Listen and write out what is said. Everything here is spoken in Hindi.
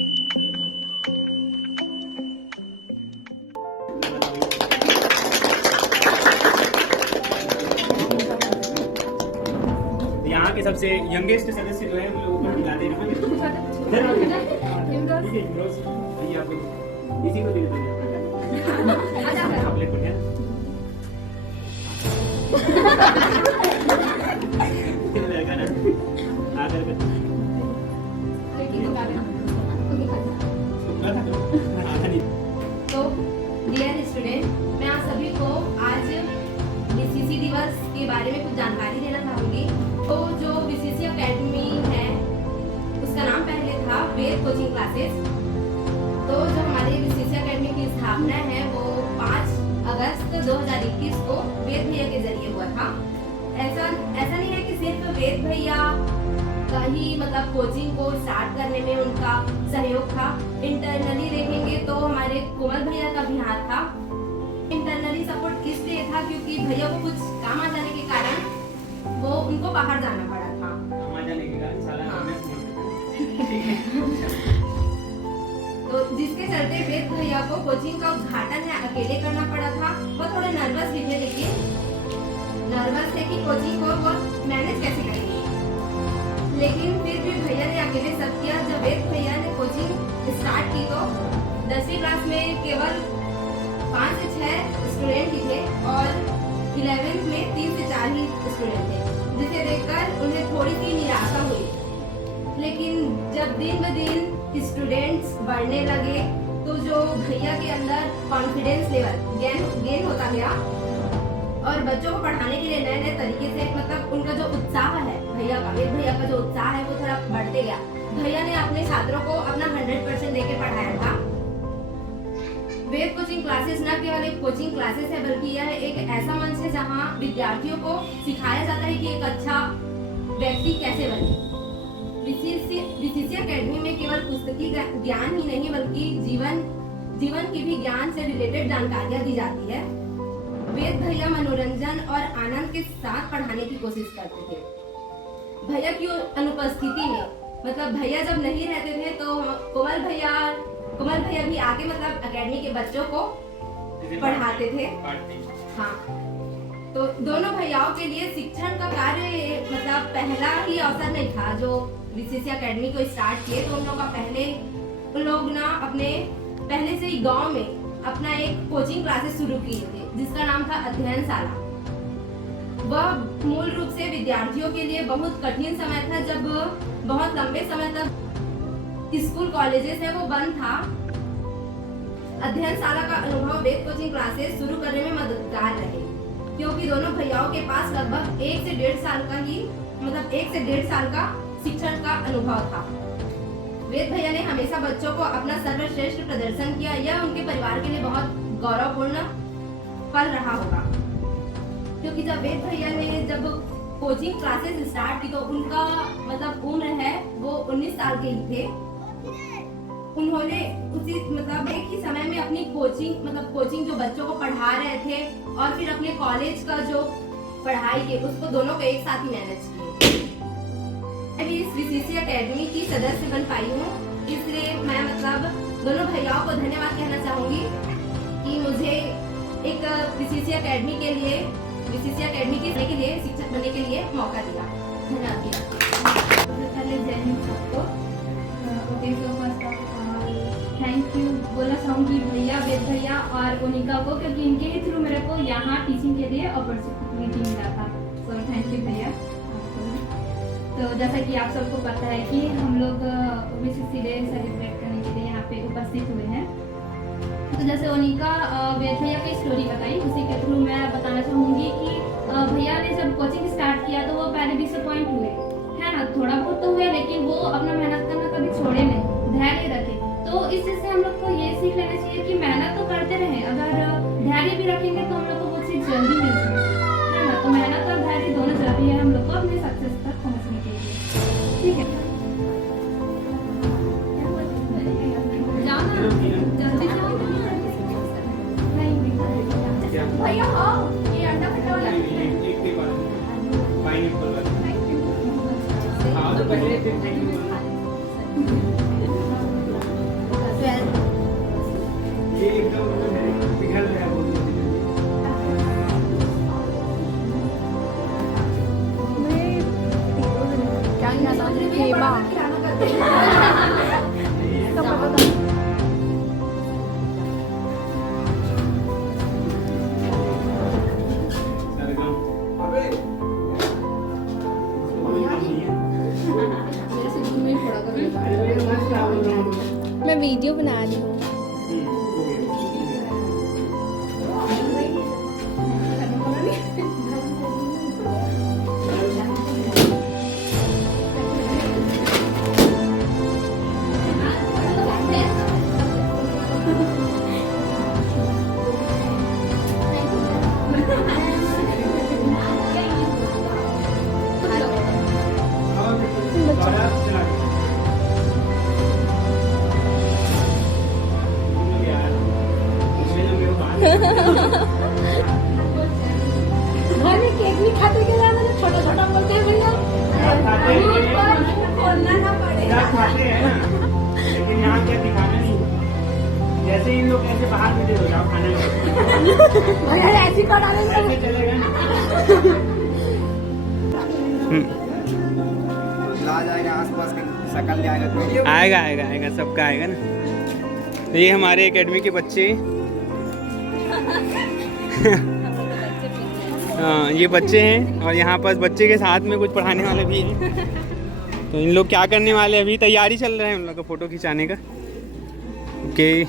यहाँ के सबसे यंगेस्ट सदस्य जो है वो लोग ऊपर दिलाते हैं इसी को दे देते हैं आप प्लेट बढ़िया तो डियर स्टूडेंट, मैं आप सभी को आज बीसीसी दिवस के बारे में कुछ जानकारी देना चाहूँगी। तो जो बीसीसी एकेडमी है उसका नाम पहले था वेद कोचिंग क्लासेस। तो जो हमारी बीसीसी एकेडमी की स्थापना है वो 5 अगस्त 2021 को वेद भैया के जरिए हुआ था। ऐसा नहीं है कि सिर्फ वेद भैया का ही मतलब कोचिंग को स्टार्ट करने में उनका सहयोग था। इंटरनली देखेंगे तो हमारे कोमल भैया का भी हाथ था। इंटरनली सपोर्ट इसलिए था क्योंकि भैया को कुछ काम आ जाने के कारण वो उनको बाहर जाना पड़ा था। तो जिसके चलते वेद भैया को कोचिंग का उद्घाटन है अकेले करना पड़ा था। वो थोड़े नर्वस भी थे, लेकिन नर्वस थे कि कोचिंग को वो मैनेज कैसे करेंगे, लेकिन फिर भी भैया ने अकेले सब किया। जब वेद भैया ने कोचिंग स्टार्ट की तो 10वीं क्लास में केवल 5 से 6 स्टूडेंट ही थे और 11th में 3 से 4 ही स्टूडेंट थे, जिसे देखकर उन्हें थोड़ी सी निराशा हुई। लेकिन जब दिन ब दिन स्टूडेंट्स बढ़ने लगे तो जो भैया के अंदर कॉन्फिडेंस लेवल गेन होता गया और बच्चों को पढ़ाने के लिए नए नए तरीके से मतलब उनका जो उत्साह है वेद भैया का जो उत्साह है वो थोड़ा बढ़ते गया। भैया ने अपने छात्रों को अपना 100% देके पढ़ाया था। वेद कोचिंग क्लासेस न केवल एक कोचिंग क्लासेस है बल्कि यह एक ऐसा मंच है जहां विद्यार्थियों को सिखाया जाता है कि एक अच्छा व्यक्ति कैसे बने। बीसीसी एकेडमी में केवल पुस्तकीय ज्ञान ही नहीं बल्कि जीवन की भी ज्ञान से रिलेटेड जानकारियां दी जाती है। वेद भैया मनोरंजन और आनंद के साथ पढ़ाने की कोशिश करते थे। भैया की अनुपस्थिति में मतलब भैया जब नहीं रहते थे तो कोमल भैया भी आके मतलब एकेडमी के बच्चों को पढ़ाते थे। हाँ, तो दोनों भैयाओं के लिए शिक्षण का कार्य मतलब पहला ही अवसर नहीं था जो बीसीसी एकेडमी को स्टार्ट किए। तो उन लोग ना अपने पहले से ही गांव में अपना एक कोचिंग क्लासेस शुरू किए थे जिसका नाम था अध्ययनशाला। वह मूल रूप से विद्यार्थियों के लिए बहुत कठिन समय था जब बहुत लंबे समय तक स्कूल कॉलेजेस है वो बंद था। अध्ययनशाला का अनुभव वेद कोचिंग क्लासेस शुरू करने में मददगार रहे क्योंकि दोनों भैयाओं के पास लगभग 1 से 1.5 साल का शिक्षण का अनुभव था। वेद भैया ने हमेशा बच्चों को अपना सर्वश्रेष्ठ प्रदर्शन किया। यह उनके परिवार के लिए बहुत गौरवपूर्ण पल रहा होगा क्योंकि जब वेद भैया ने जब कोचिंग क्लासेस स्टार्ट की तो उनका मतलब उम्र है वो 19 साल के ही थे। उन्होंने उसी मतलब एक ही समय में अपनी कोचिंग जो बच्चों को पढ़ा रहे थे और फिर अपने कॉलेज का जो पढ़ाई के उसको दोनों को एक साथ ही मैनेज किए। मैं भी इस बीसीसी एकेडमी की सदस्य बन पाई हूँ, इसलिए मैं मतलब दोनों भैयाओं को धन्यवाद कहना चाहूंगी कि मुझे एक बीसीसी एकेडमी के लिए शिक्षक बनने के लिए मौका दिया। धन्यवाद। थैंक यू बोलना चाहूँगी भैया वेद भैया और उनिका को क्योंकि इनके ही थ्रू मेरे को यहाँ टीचिंग के लिए अपॉर्चुनिटी मिला था। सो थैंक यू भैया। तो जैसा कि आप सबको पता है कि हम लोग बीसीसी डे सेलिब्रेट करने के लिए यहाँ पे उपस्थित हुए हैं। तो जैसे उनिका वेद भैया की स्टोरी बताई उसी के थ्रू मैं बताना चाहूँगी कि भैया ने जब कोचिंग स्टार्ट किया तो वो पहले डिसअपॉइंट हुए, है ना, थोड़ा बहुत तो हुए, लेकिन वो अपना मेहनत करना कभी छोड़े नहीं, धैर्य रखे। तो इस चीज़ से हम लोग को ये सीख लेना चाहिए कि मेहनत तो करते रहें, अगर धैर्य भी रखेंगे तो हम लोग को वो चीज़ जल्दी मिल जाएगी, है ना। तो मेहनत और धैर्य दोनों जरूरी है हम लोग को अपने सक्सेस तक पहुँचने के लिए। ठीक है, जल्दी जाओ भैया। हाँ, ये अंडा फटा वाला तो पहले वीडियो बना रही हूँ। हो गया। घर में केक नहीं खाते के लिए मतलब छोटा छोटा बोलते हैं भैया। खोलना ना पड़े। खाते हैं ना, लेकिन यहाँ क्या दिखाना नहीं। जैसे इन लोग ऐसे बाहर भी दे दो जाओ खाने में, भैया ऐसी कर डालेंगे। ऐसे चलेगा ना। ला जाएगा आसपास के शकल जाएगा वीडियो आएगा आएगा आएगा, सबका आएगा ना। तो ये हमारे एकेडमी के बच्चे हाँ, ये बच्चे हैं और यहाँ पर बच्चे के साथ में कुछ पढ़ाने वाले भी हैं। तो इन लोग क्या करने वाले, अभी तैयारी चल रहा है उन लोग का फ़ोटो खिंचाने का। ओके।